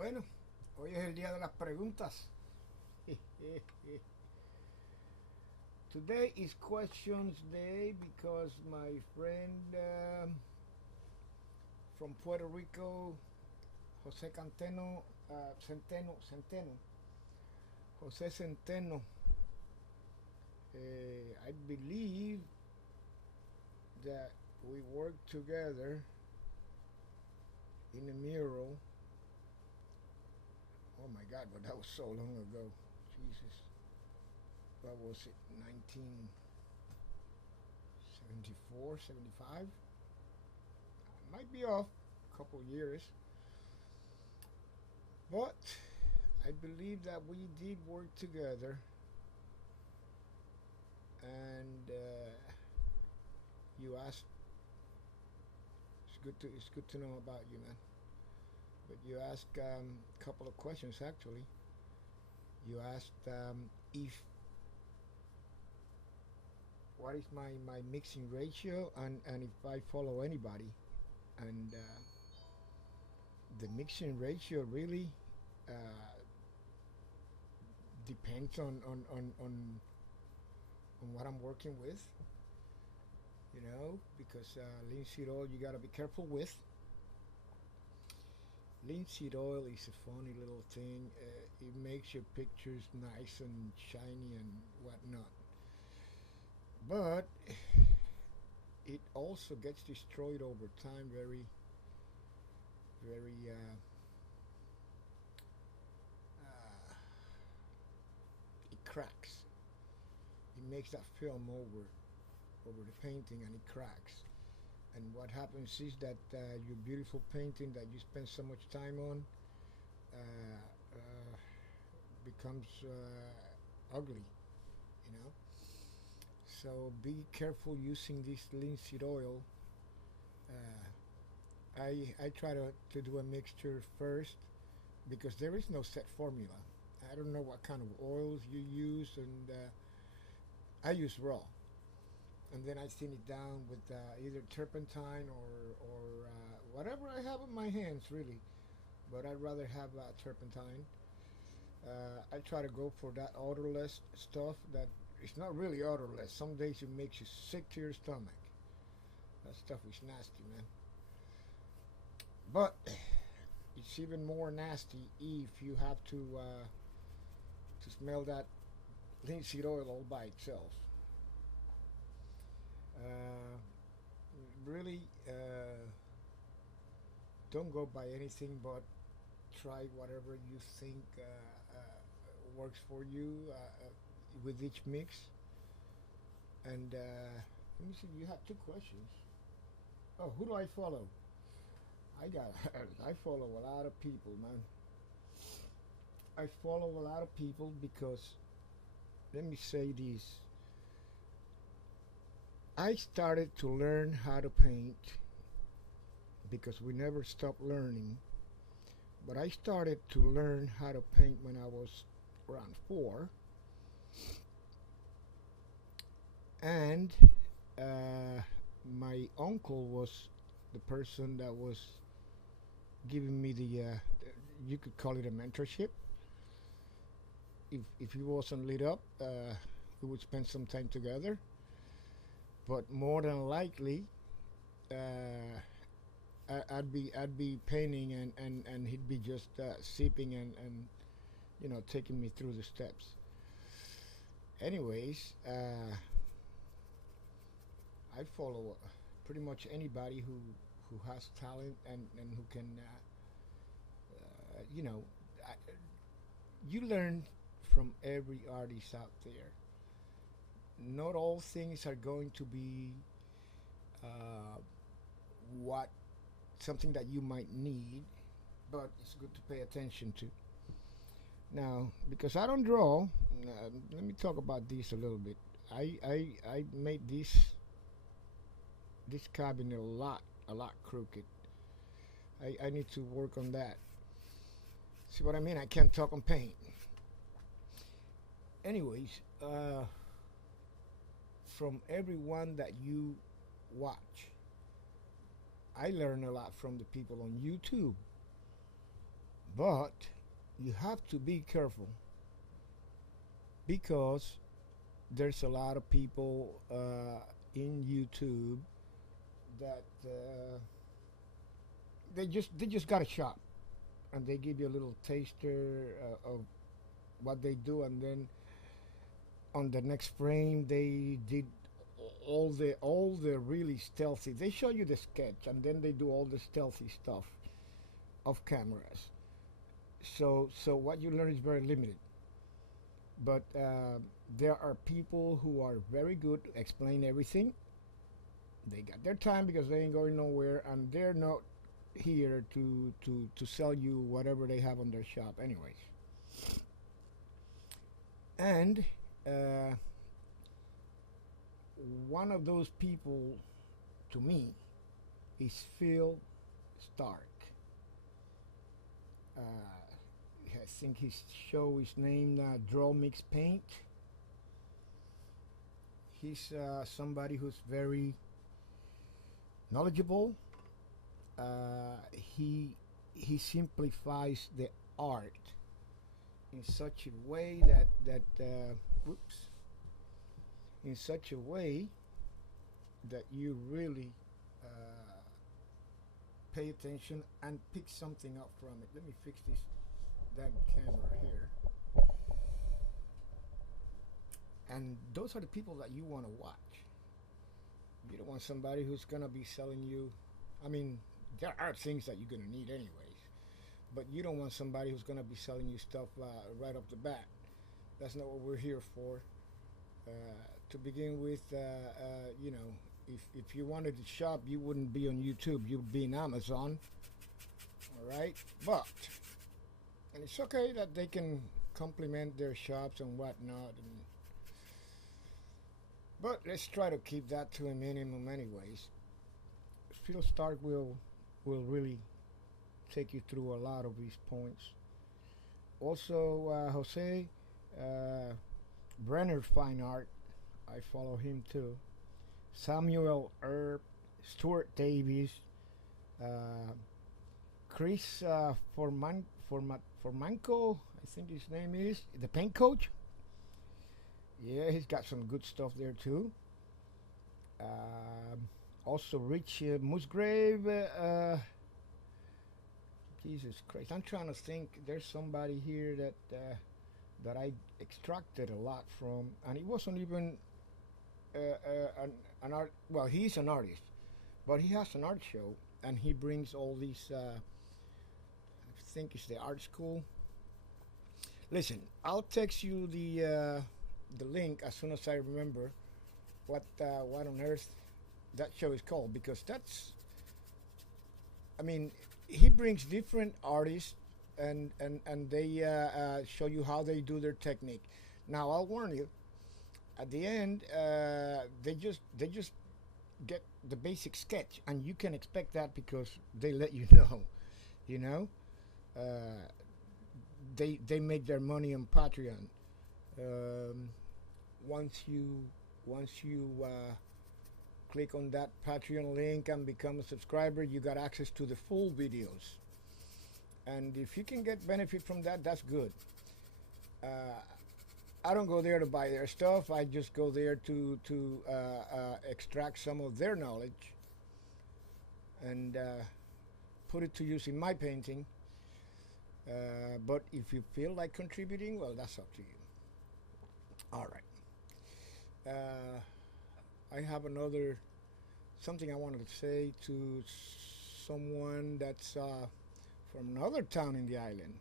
Bueno, hoy es el día de las preguntas. Today is questions day because my friend from Puerto Rico, Jose Canteno, Jose Centeno, I believe that we worked together in a mural. Oh my God, but that was so long ago. Jesus. What was it? 1974, 75? Might be off a couple years. But I believe that we did work together. And you asked, it's good to know about you, man. But you asked a couple of questions actually. You asked if what is my mixing ratio and if I follow anybody. And the mixing ratio really uh, depends on what I'm working with, because linseed oil you gotta be careful with. Linseed oil is a funny little thing. It makes your pictures nice and shiny and whatnot, but it also gets destroyed over time. Very, very. It cracks. It makes that film over the painting, and it cracks. And what happens is that your beautiful painting that you spend so much time on becomes ugly, you know. So be careful using this linseed oil. I try to do a mixture first because there is no set formula. I don't know what kind of oils you use, and I use raw, and then I thin it down with either turpentine or whatever I have in my hands, really. But I'd rather have turpentine. I try to go for that odorless stuff. That it's not really odorless. Some days it makes you sick to your stomach. That stuff is nasty, man. But it's even more nasty if you have to smell that linseed oil all by itself. Uh, Really, don't go by anything, but try whatever you think works for you with each mix. And let me see, you have two questions. Oh, who do I follow? I got, I follow a lot of people, man. I follow a lot of people because, let me say this. I started to learn how to paint because we never stop learning. But I started to learn how to paint when I was around 4, and uh, my uncle was the person that was giving me the you could call it a mentorship. If he wasn't lit up, we would spend some time together. But more than likely, I'd be painting, and he'd be just sipping and taking me through the steps. Anyways, I follow pretty much anybody who has talent and who can you know I, you learn from every artist out there. Not all things are going to be uh, what something that you might need, but it's good to pay attention to. Now, because I don't draw, let me talk about this a little bit. I made this cabinet a lot crooked. I need to work on that. See what I mean? I can't talk on paint. Anyways, from everyone that you watch, I learn a lot from the people on YouTube. But you have to be careful because there's a lot of people in YouTube that they just got a shop and they give you a little taster of what they do, and then on the next frame they did all the really stealthy. They show you the sketch and then they do all the stealthy stuff of cameras. So what you learn is very limited. But there are people who are very good to explain everything. They got their time because they ain't going nowhere, and they're not here to sell you whatever they have on their shop, anyways. And uh, one of those people, to me, is Phil Stark. I think his show is named Draw Mix Paint. He's somebody who's very knowledgeable. He simplifies the art in such a way that whoops, in such a way that you really pay attention and pick something up from it. Let me fix this damn camera here. And those are the people that you want to watch. You don't want somebody who's gonna be selling you. I mean, there are things that you're gonna need anyways, but you don't want somebody who's gonna be selling you stuff right off the bat. That's not what we're here for. To begin with, you know, if you wanted to shop, you wouldn't be on YouTube. You'd be in Amazon. All right, but and it's okay that they can compliment their shops and whatnot. But let's try to keep that to a minimum, anyways. Phil Stark will really take you through a lot of these points. Also, Jose Brenner Fine Art, I follow him too. Samuel Erb, Stuart Davies, uh, Chris Formanco, I think his name is, the paint coach. Yeah, he's got some good stuff there too. Also, Rich Musgrave. Jesus Christ, I'm trying to think. There's somebody here that I extracted a lot from, and he wasn't even an art. Well, he's an artist, but he has an art show, and he brings all these. I think it's the art school. Listen, I'll text you the link as soon as I remember what on earth that show is called, because that's. I mean, he brings different artists and they show you how they do their technique. Now I'll warn you, at the end they just get the basic sketch, and you can expect that because they let you know, you know. Uh, they make their money on Patreon. Um, once you click on that Patreon link and become a subscriber, you got access to the full videos. And if you can get benefit from that, that's good. Uh, I don't go there to buy their stuff. I just go there to extract some of their knowledge and put it to use in my painting. But if you feel like contributing, well, that's up to you. All right. I have another something I wanted to say to someone that's from another town in the island.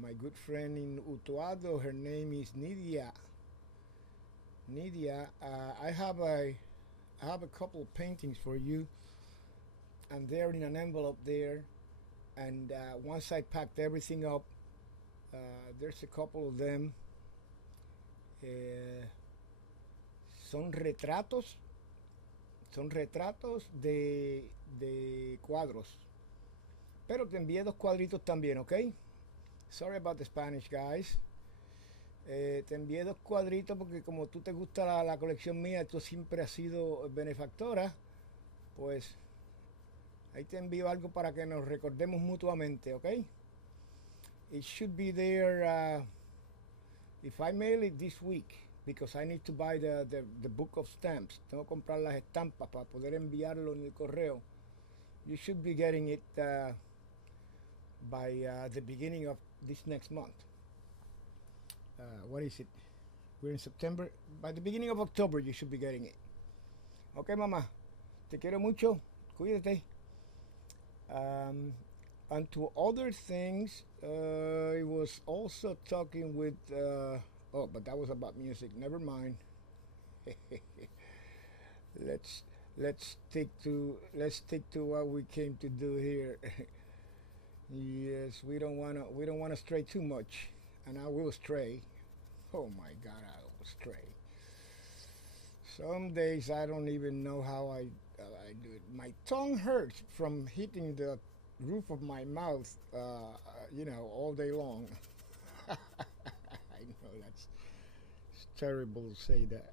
My good friend in Utuado, her name is Nidia. Nidia, I have a couple of paintings for you, and they're in an envelope there. And once I packed everything up, there's a couple of them. Son retratos, de cuadros. Pero te envié dos cuadritos también, ¿ok? Sorry about the Spanish, guys. Te envié dos cuadritos porque como tú te gusta la colección mía, tú siempre has sido benefactora, pues Ahí te envío algo para que nos recordemos mutuamente, ¿ok? It should be there if I mail it this week because I need to buy the book of stamps. Tengo que comprar las estampas para poder enviarlo en el correo. You should be getting it by the beginning of this next month. What is it? We're in September. By the beginning of October, you should be getting it. Okay, mamá. Te quiero mucho. Cuídate. And to other things, I was also talking with. Oh, but that was about music. Never mind. let's let's stick to what we came to do here. Yes, we don't wanna stray too much, and I will stray. Oh my God, I will stray. Some days I don't even know how I do it. My tongue hurts from hitting the roof of my mouth, all day long. I know it's terrible to say that,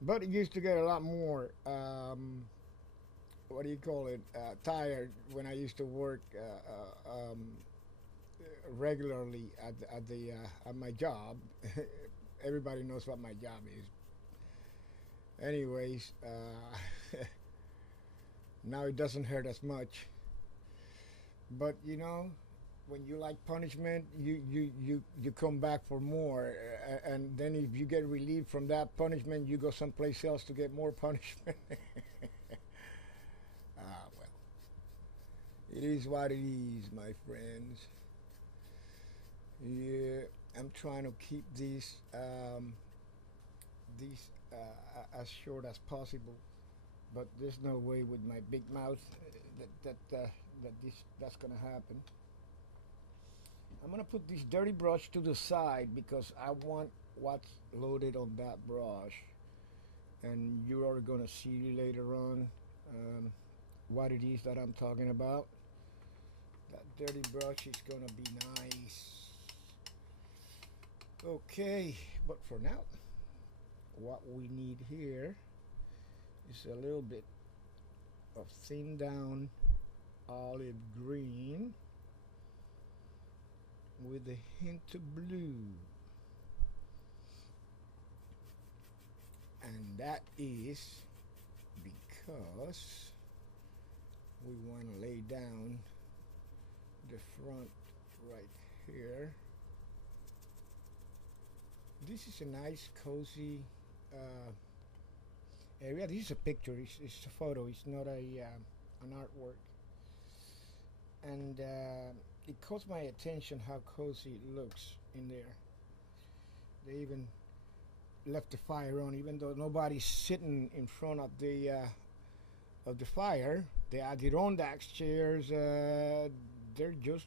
but it used to get a lot more. What do you call it? Tired when I used to work regularly at my job. Everybody knows what my job is. Anyways, now it doesn't hurt as much. But when you like punishment, you come back for more, and then if you get relieved from that punishment, you go someplace else to get more punishment. Well, it is what it is, my friends. Yeah, I'm trying to keep these as short as possible, but there's no way with my big mouth that's gonna happen. I'm gonna put this dirty brush to the side because I want what's loaded on that brush, and you are gonna see later on what it is that I'm talking about. That dirty brush is gonna be nice. Okay, but for now, what we need here is a little bit of thin down olive green with a hint of blue, and that is because we want to lay down the front right here. This is a nice cozy area. This is a picture. It's a photo. It's not an artwork. And it caught my attention how cozy it looks in there. They even left the fire on, even though nobody's sitting in front of the fire. The Adirondacks chairs. They're just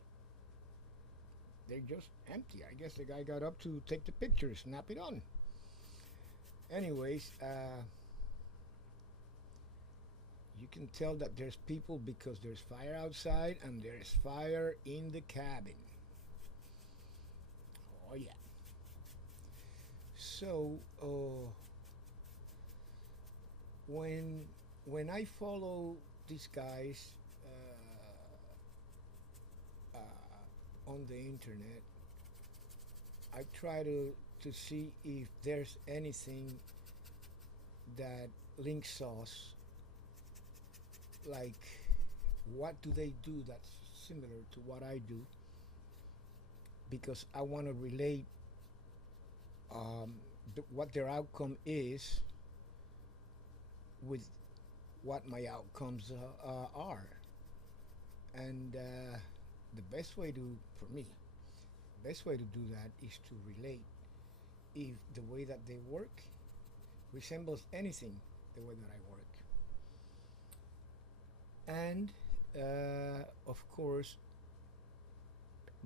empty. I guess the guy got up to take the picture, snap it on. Anyways, you can tell that there's people because there's fire outside and there's fire in the cabin. Oh yeah. So when I follow these guys on the internet, I try to see if there's anything that links us, like what do they do that's similar to what I do, because I want to relate what their outcome is with what my outcomes are. And the best way to, for me, best way to do that is to relate if the way that they work resembles anything the way that I work. And of course,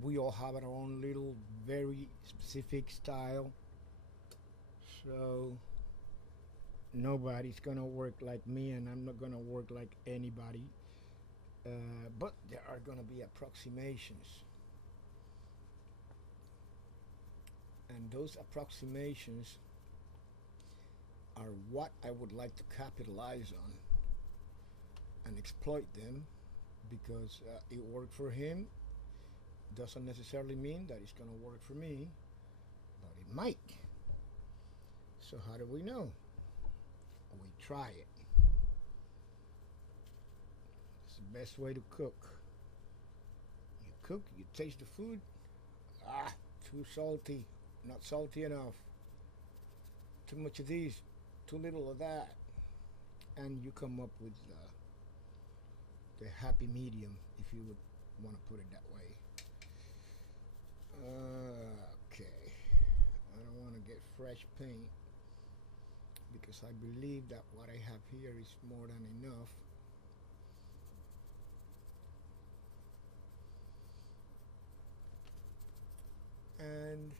we all have our own little very specific style, so nobody's gonna work like me, and I'm not gonna work like anybody. But there are gonna be approximations, and those approximations are what I would like to capitalize on and exploit them because it worked for him. Doesn't necessarily mean that it's going to work for me, but it might. So how do we know? We try it. It's the best way to cook. You cook, you taste the food. Ah, too salty, not salty enough. Too much of these, too little of that, and you come up with the happy medium, if you would want to put it that way. Okay, I don't want to get fresh paint because I believe that what I have here is more than enough. And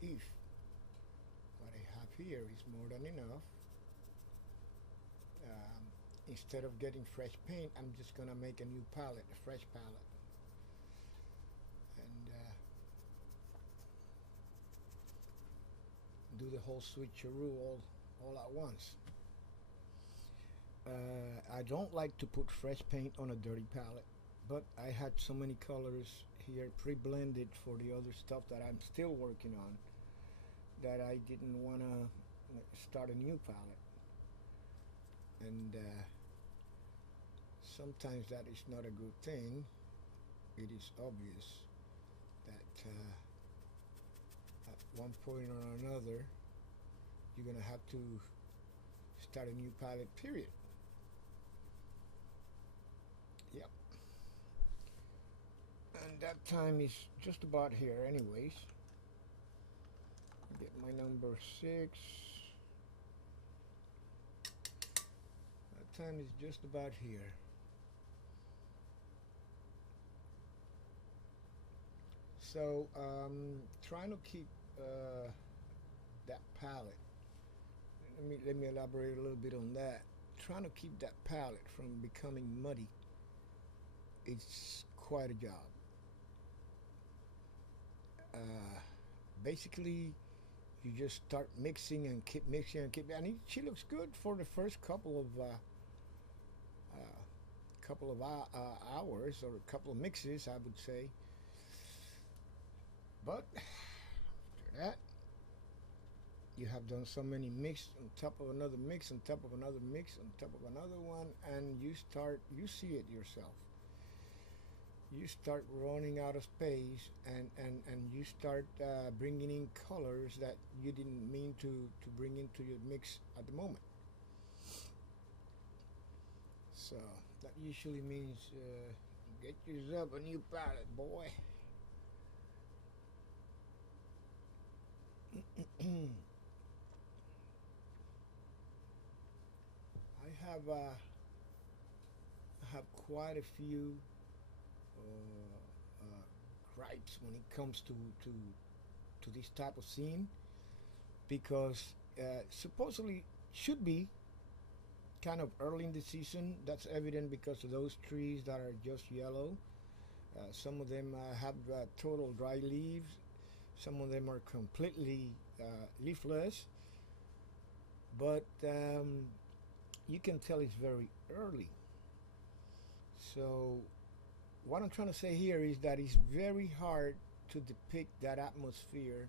if what I have here is more than enough, instead of getting fresh paint, I'm just gonna make a new palette, a fresh palette, and do the whole switcheroo all at once. I don't like to put fresh paint on a dirty palette, but I had so many colors here pre-blended for the other stuff that I'm still working on that I didn't want to start a new palette. And sometimes that is not a good thing. It is obvious that at one point or another you're going to have to start a new palette, period. Yep. And that time is just about here anyways. Get my number 6. That time is just about here. So trying to keep that palette, let me elaborate a little bit on that. Trying to keep that palette from becoming muddy, it's quite a job. Basically, you just start mixing and keep mixing and keep. And she looks good for the first couple of hours or a couple of mixes, I would say. But after that, you have done so many mix on top of another mix on top of another mix on top of another one, and you see it yourself. You start running out of space, and you start bringing in colors that you didn't mean to bring into your mix at the moment. So that usually means get yourself a new palette, boy. I have quite a few gripes when it comes to this type of scene, because supposedly should be kind of early in the season. That's evident because of those trees that are just yellow. Some of them have total dry leaves. Some of them are completely leafless. But you can tell it's very early. So what I'm trying to say here is that it's very hard to depict that atmosphere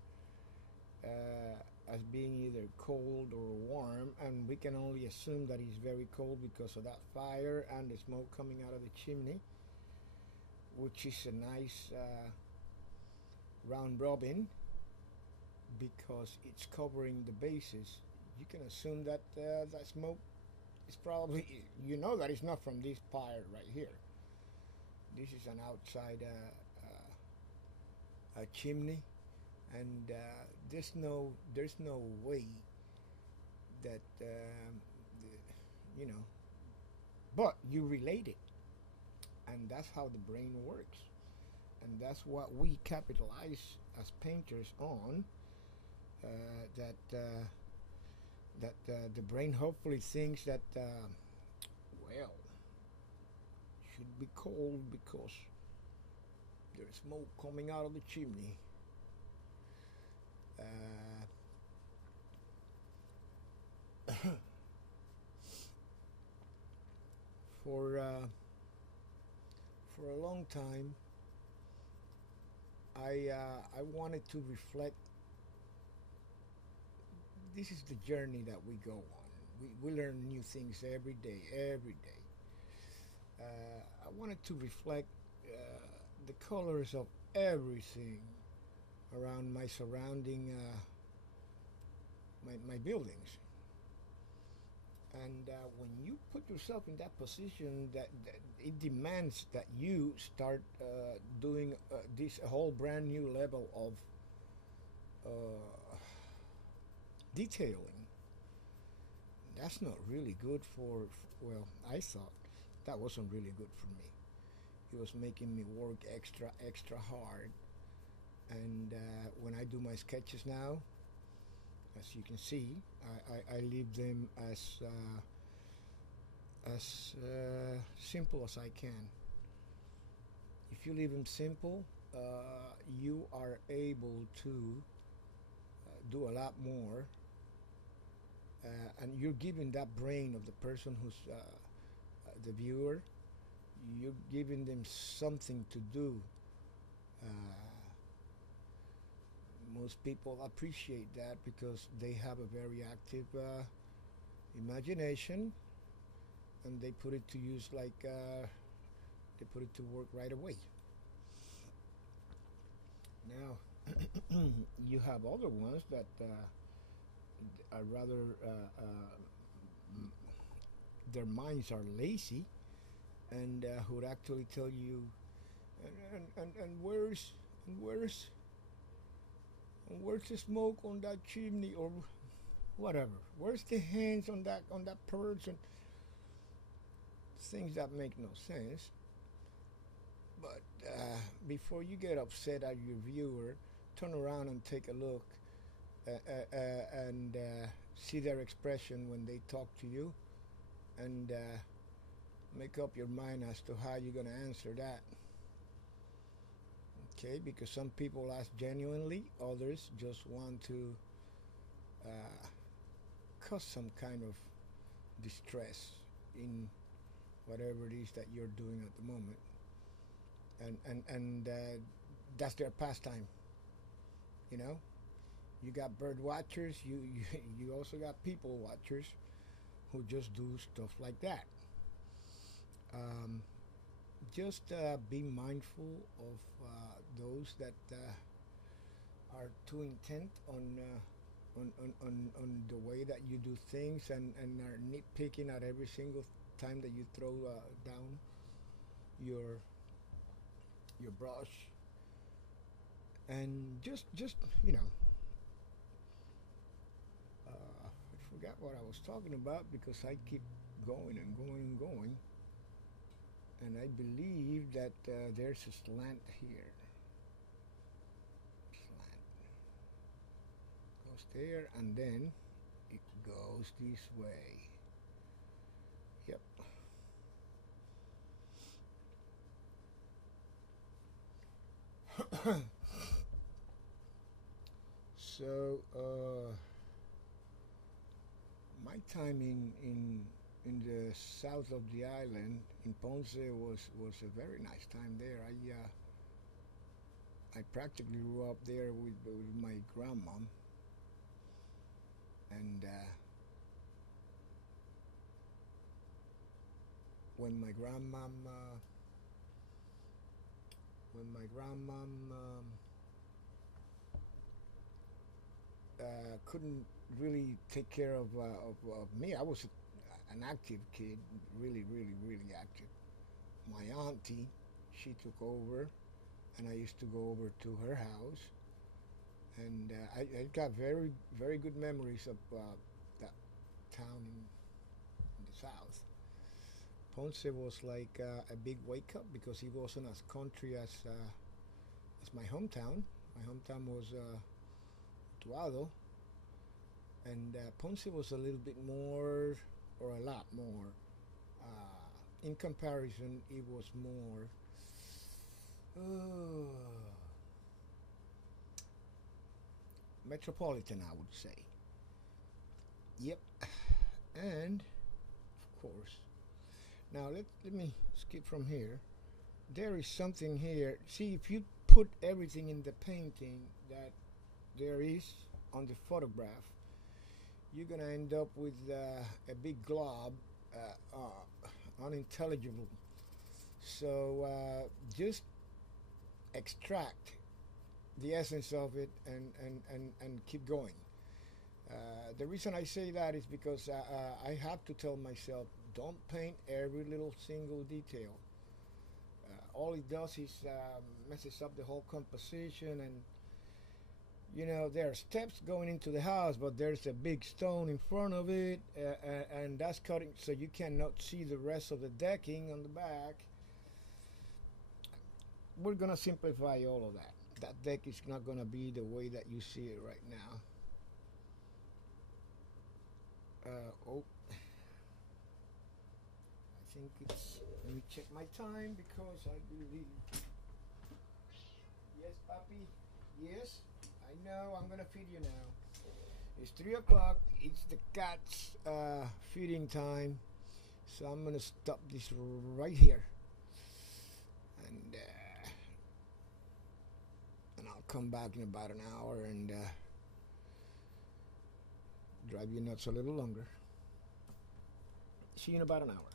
as being either cold or warm, and we can only assume that it's very cold because of that fire and the smoke coming out of the chimney, which is a nice round robin because it's covering the bases. You can assume that that smoke is probably, that it's not from this fire right here. This is an outside a chimney, and there's no way that but you relate it, and that's how the brain works, and that's what we capitalize as painters on. That the brain hopefully thinks that well, should be cold because there's smoke coming out of the chimney. For for a long time, I wanted to reflect. This is the journey that we go on. We learn new things every day, every day. I wanted to reflect the colors of everything around my surrounding, my buildings. And when you put yourself in that position, that it demands that you start doing this whole brand new level of detailing. That's not really good for. Well, I thought that wasn't really good for me. It was making me work extra, extra hard. And when I do my sketches now, as you can see, I leave them as simple as I can. If you leave them simple, you are able to do a lot more, and you're giving that brain of the person who's the viewer, you're giving them something to do. Uh, Most people appreciate that because they have a very active imagination, and they put it to use like they put it to work right away. Now, you have other ones that are rather their minds are lazy, and who would actually tell you, and where's the smoke on that chimney, or whatever? Where's the hands on that person? Things that make no sense. But before you get upset at your viewer, turn around and take a look and see their expression when they talk to you, and make up your mind as to how you're going to answer that. Okay, because some people ask genuinely, others just want to uh, cause some kind of distress in whatever it is that you're doing at the moment, and that's their pastime. You know, you got bird watchers, you also got people watchers who just do stuff like that. Um, just be mindful of those that are too intent on the way that you do things, and are nitpicking at every single time that you throw down your your brush, and just I forgot what I was talking about because I keep going and going and going, and I believe that there's a slant here. Slant goes there, and then it goes this way. Yep. So my time in the south of the island in Ponce was a very nice time there. I practically grew up there with my grandmom, and when my grandmom when my grandmom couldn't really take care of me. I was an active kid, really, really, really active. My auntie, she took over, and I used to go over to her house, and I got very, very good memories of that town in the south. Ponce was like a big wake up because it wasn't as country as my hometown. My hometown was Tuado, and Ponce was a little bit more, or a lot more. In comparison, it was more metropolitan, I would say. Yep, and of course, Now let me skip from here. There is something here. See, if you put everything in the painting that there is on the photograph, you're gonna end up with a big glob, unintelligible. So just extract the essence of it and keep going. The reason I say that is because I have to tell myself, don't paint every little single detail. All it does is messes up the whole composition, and you know there are steps going into the house, but there's a big stone in front of it, and that's cutting, so you cannot see the rest of the decking on the back. We're gonna simplify all of that. That deck is not gonna be the way that you see it right now. Oh, I think it's. Let me check my time because I believe. Yes, puppy. Yes, I know. I'm gonna feed you now. It's 3 o'clock. It's the cat's feeding time, so I'm gonna stop this right here, and I'll come back in about an hour and drive you nuts a little longer. See you in about an hour.